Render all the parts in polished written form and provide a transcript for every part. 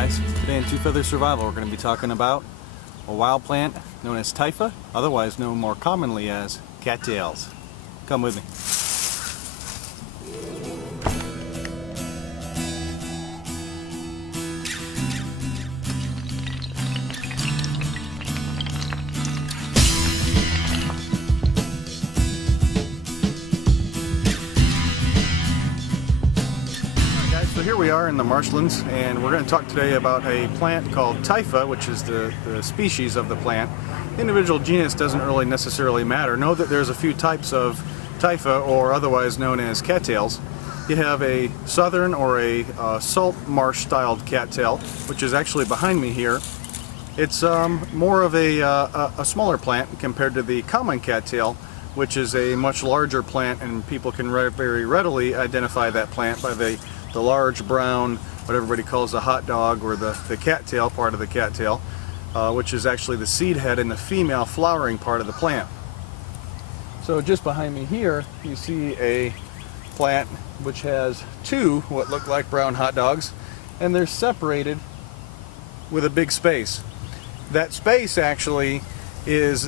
guys, today in Two Feather Survival we're going to be talking about a wild plant known as Typha, otherwise known more commonly as cattails. Come with me. So here we are in the marshlands, and we're going to talk today about a plant called Typha, which is the species of the plant. The individual genus doesn't really necessarily matter. Know that there's a few types of Typha, or otherwise known as cattails. You have a southern or a salt marsh styled cattail, which is actually behind me here. It's more of a smaller plant compared to the common cattail, which is a much larger plant, and people can very readily identify that plant by the large brown, what everybody calls the hot dog, or the cattail part of the cattail, which is actually the seed head and the female flowering part of the plant. So just behind me here you see a plant which has two what look like brown hot dogs, and they're separated with a big space. That space actually is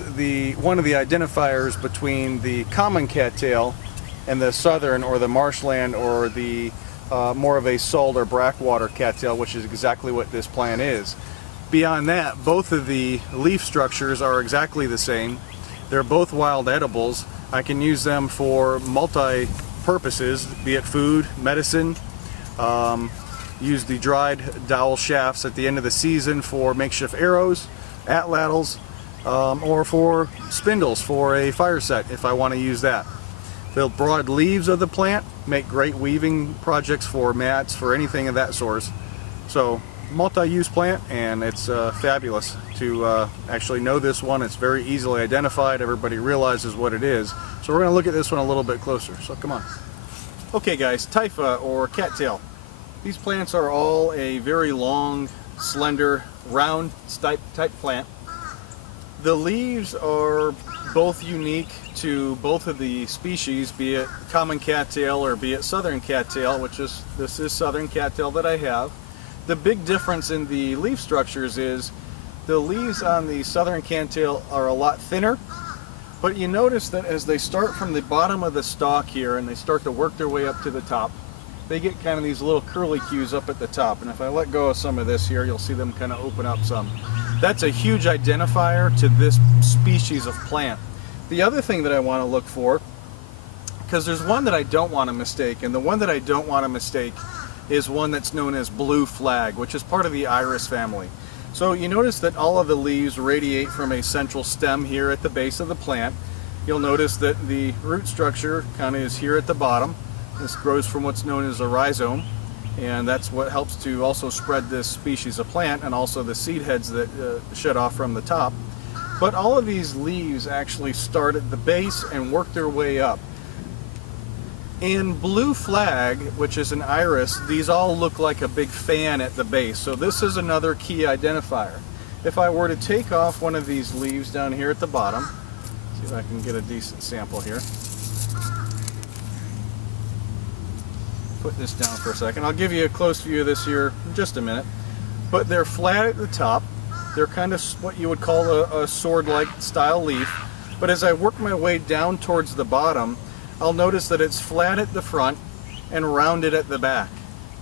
one of the identifiers between the common cattail and the southern or the marshland or the more of a salt or brackwater cattail, which is exactly what this plant is. Beyond that, both of the leaf structures are exactly the same. They're both wild edibles. I can use them for multi-purposes, be it food, medicine, use the dried dowel shafts at the end of the season for makeshift arrows, atlatls, or for spindles for a fire set if I want to use that. The broad leaves of the plant make great weaving projects for mats, for anything of that sort. So, multi-use plant, and it's fabulous to actually know this one. It's very easily identified. Everybody realizes what it is. So we're going to look at this one a little bit closer. So come on. Okay guys, Typha or cattail. These plants are all a very long, slender, round type plant. The leaves are both unique to both of the species, be it common cattail or be it southern cattail, this is southern cattail that I have. The big difference in the leaf structures is the leaves on the southern cattail are a lot thinner, but you notice that as they start from the bottom of the stalk here and they start to work their way up to the top, they get kind of these little curlicues up at the top, and if I let go of some of this here, you'll see them kind of open up some. That's a huge identifier to this species of plant. The other thing that I want to look for, because there's one that I don't want to mistake, and the one that I don't want to mistake is one that's known as blue flag, which is part of the iris family. So you notice that all of the leaves radiate from a central stem here at the base of the plant. You'll notice that the root structure kind of is here at the bottom. This grows from what's known as a rhizome, and that's what helps to also spread this species of plant, and also the seed heads that shed off from the top. But all of these leaves actually start at the base and work their way up. In blue flag, which is an iris, these all look like a big fan at the base. So this is another key identifier. If I were to take off one of these leaves down here at the bottom, see if I can get a decent sample here. Put this down for a second. I'll give you a close view of this here in just a minute. But they're flat at the top. They're kind of what you would call a sword-like style leaf. But as I work my way down towards the bottom, I'll notice that it's flat at the front and rounded at the back.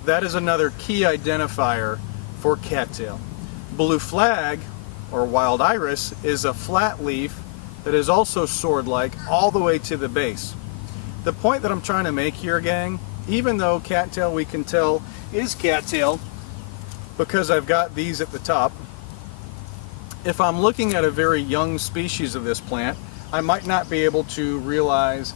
That is another key identifier for cattail. Blue flag, or wild iris, is a flat leaf that is also sword-like all the way to the base. The point that I'm trying to make here, gang, even though cattail we can tell is cattail because I've got these at the top, if I'm looking at a very young species of this plant, I might not be able to realize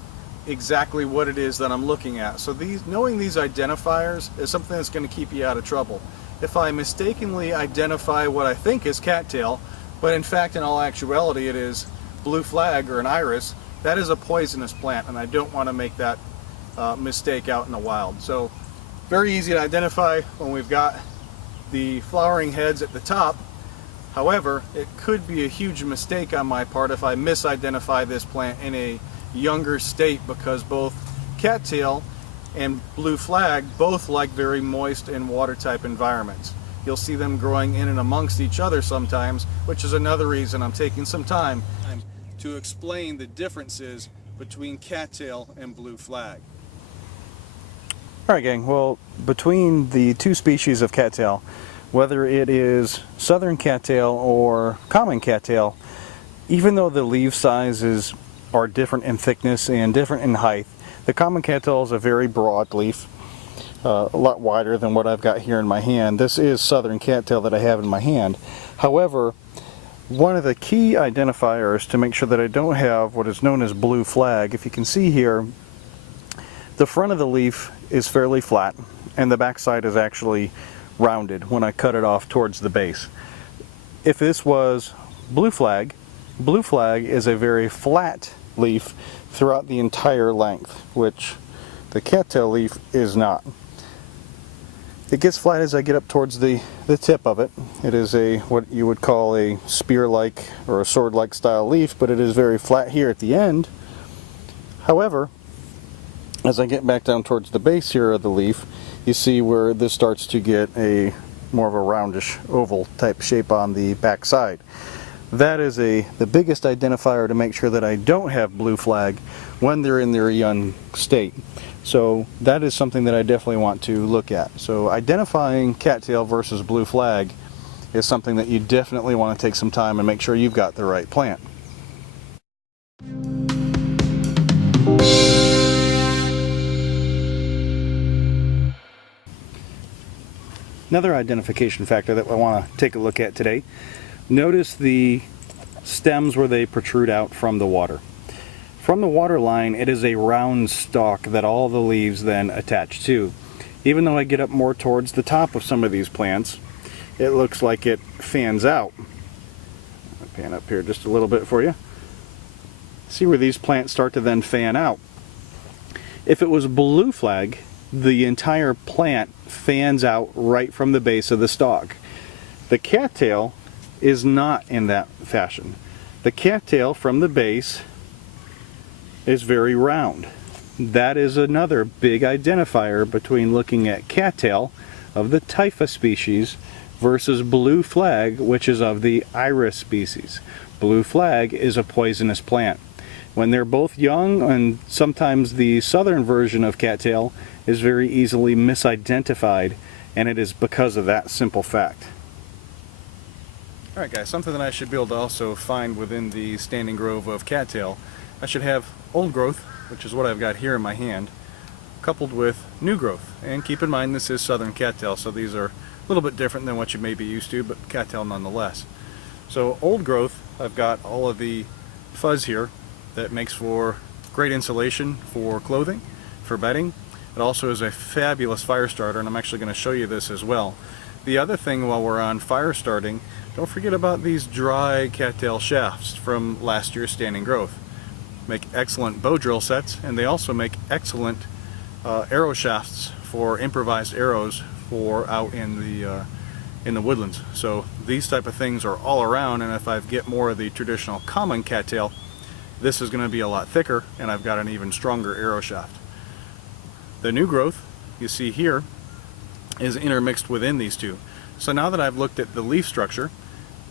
exactly what it is that I'm looking at. So knowing these identifiers is something that's going to keep you out of trouble. If I mistakenly identify what I think is cattail, but in fact in all actuality it is blue flag or an iris, that is a poisonous plant, and I don't want to make that mistake out in the wild. So very easy to identify when we've got the flowering heads at the top. However, it could be a huge mistake on my part if I misidentify this plant in a younger state, because both cattail and blue flag both like very moist and water type environments. You'll see them growing in and amongst each other sometimes, which is another reason I'm taking some time to explain the differences between cattail and blue flag. Alright gang, well, between the two species of cattail, whether it is southern cattail or common cattail, even though the leaf sizes are different in thickness and different in height, the common cattail is a very broad leaf, a lot wider than what I've got here in my hand. This is southern cattail that I have in my hand. However, one of the key identifiers to make sure that I don't have what is known as blue flag, if you can see here, the front of the leaf is fairly flat and the back side is actually rounded when I cut it off towards the base. If this was blue flag is a very flat leaf throughout the entire length, which the cattail leaf is not. It gets flat as I get up towards the tip of it. It is a what you would call a spear-like or a sword-like style leaf, but it is very flat here at the end. However, as I get back down towards the base here of the leaf, you see where this starts to get a more of a roundish oval type shape on the back side. That is the biggest identifier to make sure that I don't have blue flag when they're in their young state. So that is something that I definitely want to look at. So identifying cattail versus blue flag is something that you definitely want to take some time and make sure you've got the right plant. Another identification factor that I want to take a look at today. Notice the stems where they protrude out from the water. From the water line, it is a round stalk that all the leaves then attach to. Even though I get up more towards the top of some of these plants, it looks like it fans out. I'll pan up here just a little bit for you. See where these plants start to then fan out. If it was blue flag, the entire plant fans out right from the base of the stalk. The cattail is not in that fashion. The cattail from the base is very round. That is another big identifier between looking at cattail of the Typha species versus blue flag, which is of the iris species. Blue flag is a poisonous plant. When they're both young, and sometimes the southern version of cattail is very easily misidentified, and it is because of that simple fact. Alright guys, something that I should be able to also find within the standing grove of cattail, I should have old growth, which is what I've got here in my hand, coupled with new growth. And keep in mind this is southern cattail, so these are a little bit different than what you may be used to, but cattail nonetheless. So old growth, I've got all of the fuzz here that makes for great insulation for clothing, for bedding. It also is a fabulous fire starter, and I'm actually going to show you this as well. The other thing while we're on fire starting, don't forget about these dry cattail shafts from last year's standing growth. Make excellent bow drill sets, and they also make excellent arrow shafts for improvised arrows for out in the woodlands. So these type of things are all around, and if I get more of the traditional common cattail, this is going to be a lot thicker, and I've got an even stronger arrow shaft. The new growth you see here is intermixed within these two. So now that I've looked at the leaf structure,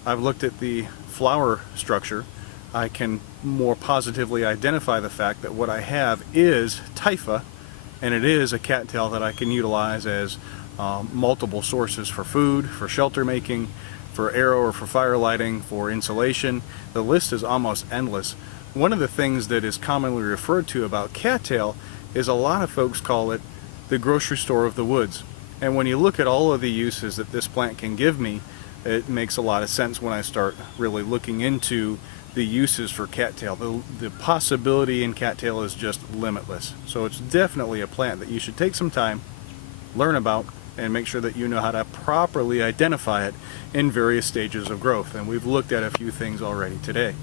I've looked at the flower structure, I can more positively identify the fact that what I have is Typha, and it is a cattail that I can utilize as multiple sources for food, for shelter making, for arrow or for fire lighting, for insulation. The list is almost endless. One of the things that is commonly referred to about cattail is a lot of folks call it the grocery store of the woods. And when you look at all of the uses that this plant can give me, it makes a lot of sense when I start really looking into the uses for cattail. The possibility in cattail is just limitless. So it's definitely a plant that you should take some time, learn about, and make sure that you know how to properly identify it in various stages of growth. And we've looked at a few things already today.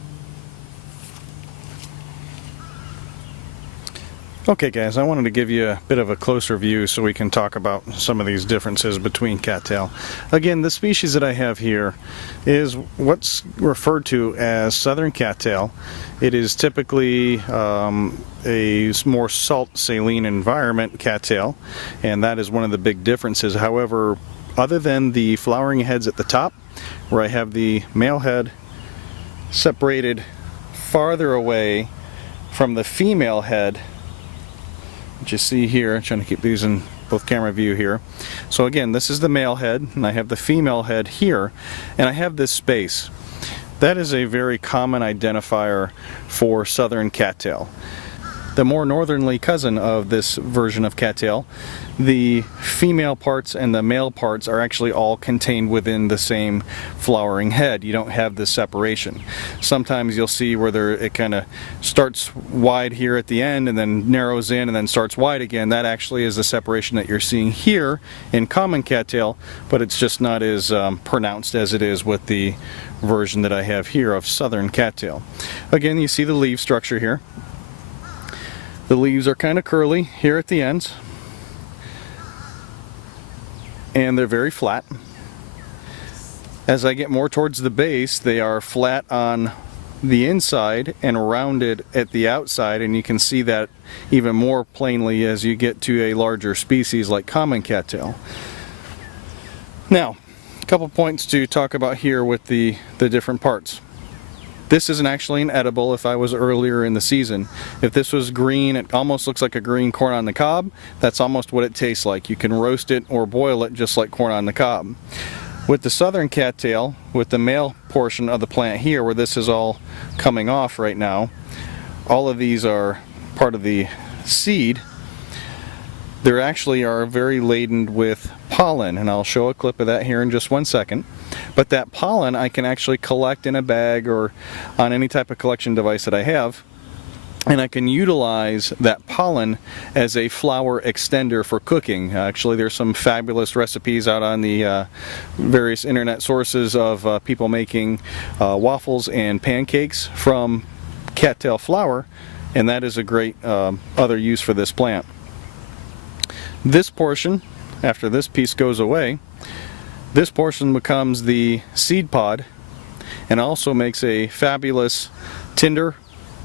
Okay guys, I wanted to give you a bit of a closer view so we can talk about some of these differences between cattail. Again, the species that I have here is what's referred to as southern cattail. It is typically a more salt saline environment cattail, and that is one of the big differences. However, other than the flowering heads at the top, where I have the male head separated farther away from the female head, which you see here. I'm trying to keep these in both camera view here. So again, this is the male head, and I have the female head here, and I have this space. That is a very common identifier for southern cattail. The more northerly cousin of this version of cattail, the female parts and the male parts are actually all contained within the same flowering head. You don't have this separation. Sometimes you'll see where it kind of starts wide here at the end and then narrows in and then starts wide again. That actually is the separation that you're seeing here in common cattail, but it's just not as pronounced as it is with the version that I have here of southern cattail. Again, you see the leaf structure here. The leaves are kind of curly here at the ends, and they're very flat. As I get more towards the base, they are flat on the inside and rounded at the outside, and you can see that even more plainly as you get to a larger species like common cattail. Now, a couple points to talk about here with the different parts. This isn't actually an edible if I was earlier in the season. If this was green, it almost looks like a green corn on the cob. That's almost what it tastes like. You can roast it or boil it just like corn on the cob. With the southern cattail, with the male portion of the plant here, where this is all coming off right now, all of these are part of the seed. They actually are very laden with pollen, and I'll show a clip of that here in just one second. But that pollen I can actually collect in a bag or on any type of collection device that I have, and I can utilize that pollen as a flour extender for cooking. Actually, there's some fabulous recipes out on the various internet sources of people making waffles and pancakes from cattail flour, and that is a great other use for this plant. This portion, after this piece goes away, this portion becomes the seed pod and also makes a fabulous tinder,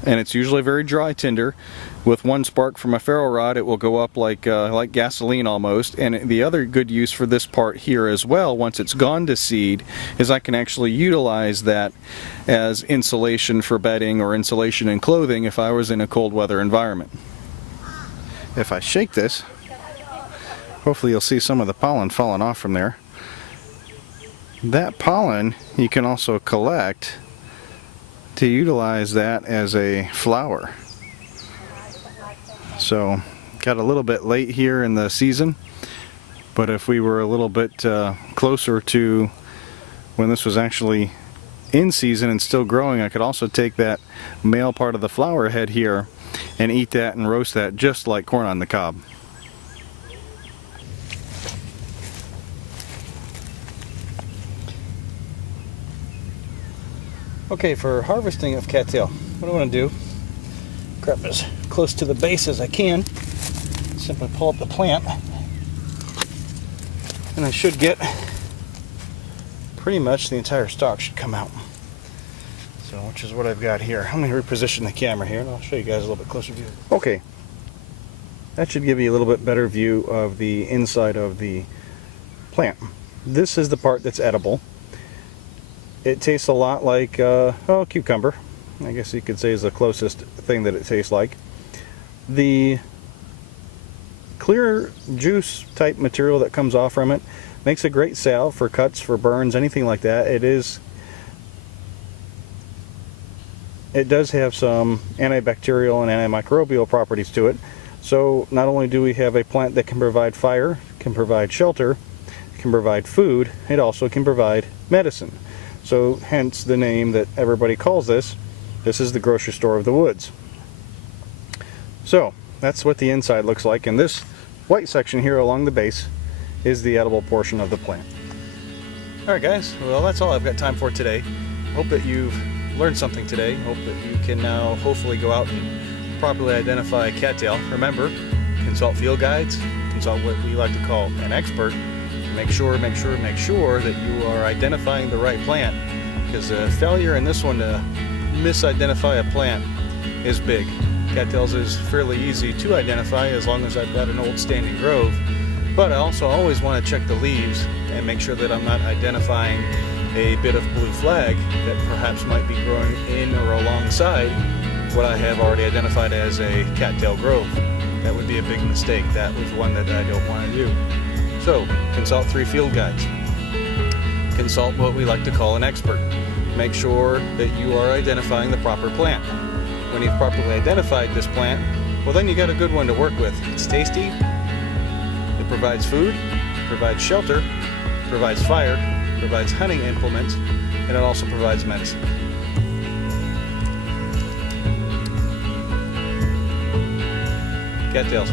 and it's usually very dry tinder. With one spark from a ferro rod, it will go up like gasoline almost. And the other good use for this part here as well, once it's gone to seed, is I can actually utilize that as insulation for bedding or insulation in clothing if I was in a cold weather environment. If I shake this, hopefully you'll see some of the pollen falling off from there. That pollen you can also collect to utilize that as a flower. So got a little bit late here in the season, but if we were a little bit closer to when this was actually in season and still growing, I could also take that male part of the flower head here and eat that and roast that just like corn on the cob. Okay, for harvesting of cattail, what I want to do, grab as close to the base as I can, simply pull up the plant, and I should get pretty much the entire stalk should come out. So, which is what I've got here. I'm going to reposition the camera here and I'll show you guys a little bit closer view. Okay, that should give you a little bit better view of the inside of the plant. This is the part that's edible. It tastes a lot like cucumber. I guess you could say is the closest thing that it tastes like. The clear juice type material that comes off from it makes a great salve for cuts, for burns, anything like that. It does have some antibacterial and antimicrobial properties to it. So not only do we have a plant that can provide fire, can provide shelter, can provide food, it also can provide medicine. So hence the name that everybody calls this. This is the grocery store of the woods. So that's what the inside looks like, and this white section here along the base is the edible portion of the plant. Alright guys, well that's all I've got time for today. Hope that you've learned something today. Hope that you can now hopefully go out and properly identify cattail. Remember, consult field guides, consult what we like to call an expert. Make sure that you are identifying the right plant, because failure in this one to misidentify a plant is big. Cattails is fairly easy to identify as long as I've got an old standing grove, But I also always want to check the leaves and make sure that I'm not identifying a bit of blue flag that perhaps might be growing in or alongside what I have already identified as a cattail grove. That would be a big mistake. That was one that I don't want to do. So, consult 3 field guides. Consult what we like to call an expert. Make sure that you are identifying the proper plant. When you've properly identified this plant, well, then you got a good one to work with. It's tasty, it provides food, provides shelter, provides fire, provides hunting implements, and it also provides medicine. Cattails.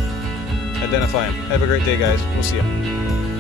Identify them. Have a great day, guys. We'll see you.